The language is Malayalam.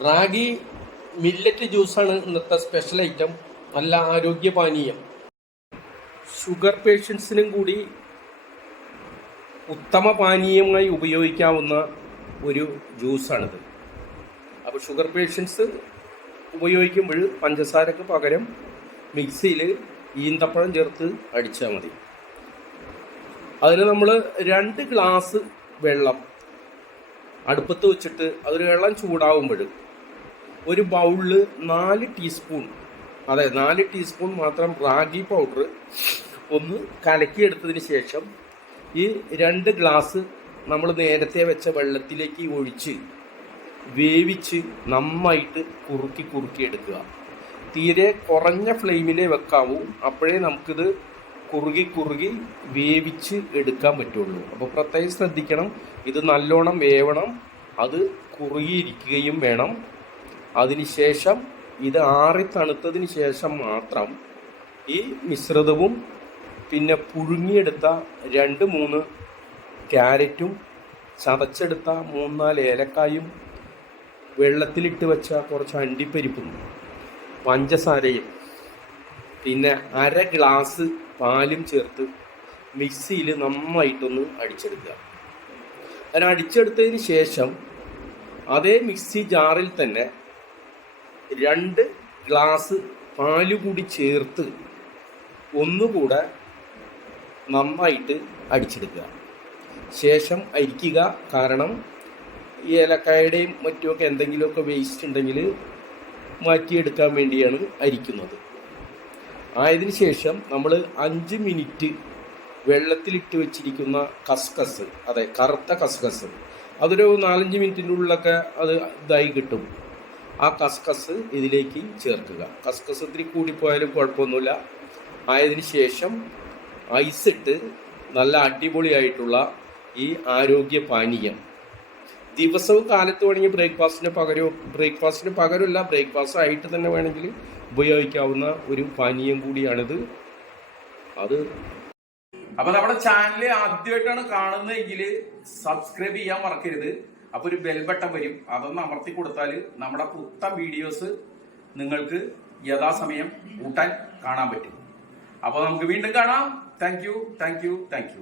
റാഗി മില്ലറ്റ് ജ്യൂസാണ് ഇന്നത്തെ സ്പെഷ്യൽ ഐറ്റം നല്ല ആരോഗ്യ പാനീയം ഷുഗർ പേഷ്യൻസിനും കൂടി ഉത്തമ പാനീയമായി ഉപയോഗിക്കാവുന്ന ഒരു ജ്യൂസാണിത്. അപ്പോൾ ഷുഗർ പേഷ്യൻസ് ഉപയോഗിക്കുമ്പോൾ പഞ്ചസാരക്ക് പകരം മിക്സിയിൽ ഈന്തപ്പഴം ചേർത്ത് അടിച്ചാൽ മതി. അതിന് നമ്മൾ രണ്ട് ഗ്ലാസ് വെള്ളം അടുപ്പത്ത് വെച്ചിട്ട് അതൊരു വെള്ളം ചൂടാവുമ്പോൾ ഒരു ബൗളിൽ നാല് ടീസ്പൂൺ അതെ നാല് ടീസ്പൂൺ മാത്രം റാഗി പൗഡർ ഒന്ന് കലക്കിയെടുത്തതിന് ശേഷം ഈ രണ്ട് ഗ്ലാസ് നമ്മൾ നേരത്തെ വെച്ച വെള്ളത്തിലേക്ക് ഒഴിച്ച് വേവിച്ച് നന്നായിട്ട് കുറുക്കി കുറുക്കി എടുക്കുക. തീരെ കുറഞ്ഞ ഫ്ലെയിമിലേ വെക്കാവൂ. അപ്പോഴേ നമുക്കിത് കുറുകി കുറുകി വേവിച്ച് എടുക്കാൻ പറ്റുള്ളൂ. അപ്പോൾ പ്രത്യേകം ശ്രദ്ധിക്കണം. ഇത് നല്ലോണം വേവണം. അത് കുറുകിയിരിക്കുകയും വേണം. അതിനുശേഷം ഇത് ആറി തണുത്തതിന് ശേഷം മാത്രം ഈ മിശ്രിതവും പിന്നെ പുഴുങ്ങിയെടുത്ത രണ്ട് മൂന്ന് ക്യാരറ്റും ചതച്ചെടുത്ത മൂന്നാൽ ഏലക്കായും വെള്ളത്തിലിട്ട് വെച്ച കുറച്ച് അണ്ടിപ്പരിപ്പും പഞ്ചസാരയും പിന്നെ അര ഗ്ലാസ് പാലും ചേർത്ത് മിക്സിയിൽ നന്നായിട്ടൊന്ന് അടിച്ചെടുക്കുക. അതിന് അടിച്ചെടുത്തതിന് ശേഷം അതേ മിക്സി ജാറിൽ തന്നെ രണ്ട് ഗ്ലാസ് പാൽ കൂടി ചേർത്ത് ഒന്നുകൂടെ നന്നായിട്ട് അടിച്ചെടുക്കുക. ശേഷം അരിക്കുക. കാരണം ഈ ഏലക്കായുടെയും മറ്റുമൊക്കെ എന്തെങ്കിലുമൊക്കെ വേസ്റ്റ് ഉണ്ടെങ്കിൽ മാറ്റിയെടുക്കാൻ വേണ്ടിയാണ് അരിക്കുന്നത്. ആയതിനു ശേഷം നമ്മൾ അഞ്ച് മിനിറ്റ് വെള്ളത്തിലിട്ട് വെച്ചിരിക്കുന്ന കസ്കസ് അതെ കറുത്ത കസ്കസ്. അതൊരു നാലഞ്ച് മിനിറ്റിന്റെ ഉള്ളിലൊക്കെ അത് ഇതായി കിട്ടും. ആ കസ്കസ് ഇതിലേക്ക് ചേർക്കുക. കസ്കസ് ഇത്തിരി കൂടിപ്പോയാലും കുഴപ്പമൊന്നുമില്ല. ആയതിന് ശേഷം ഐസിട്ട് നല്ല അടിപൊളിയായിട്ടുള്ള ഈ ആരോഗ്യ പാനീയം. ദിവസവും കാലത്ത് വേണമെങ്കിൽ ബ്രേക്ക്ഫാസ്റ്റിന് പകരം ബ്രേക്ക്ഫാസ്റ്റിന് പകരമല്ല ബ്രേക്ക്ഫാസ്റ്റ് ആയിട്ട് തന്നെ വേണമെങ്കിൽ ഉപയോഗിക്കാവുന്ന ഒരു പാനീയം കൂടിയാണിത്. അത് അപ്പൊ നമ്മുടെ ചാനൽ ആദ്യമായിട്ടാണ് കാണുന്നതെങ്കിൽ സബ്സ്ക്രൈബ് ചെയ്യാൻ മറക്കരുത്. അപ്പൊ ഒരു ബെൽ ബട്ടൺ വരും. അതൊന്ന് അമർത്തി കൊടുത്താൽ നമ്മുടെ പുത്തൻ വീഡിയോസ് നിങ്ങൾക്ക് യഥാസമയം കൂട്ടാൻ കാണാൻ പറ്റും. അപ്പൊ നമുക്ക് വീണ്ടും കാണാം. Thank you thank you thank you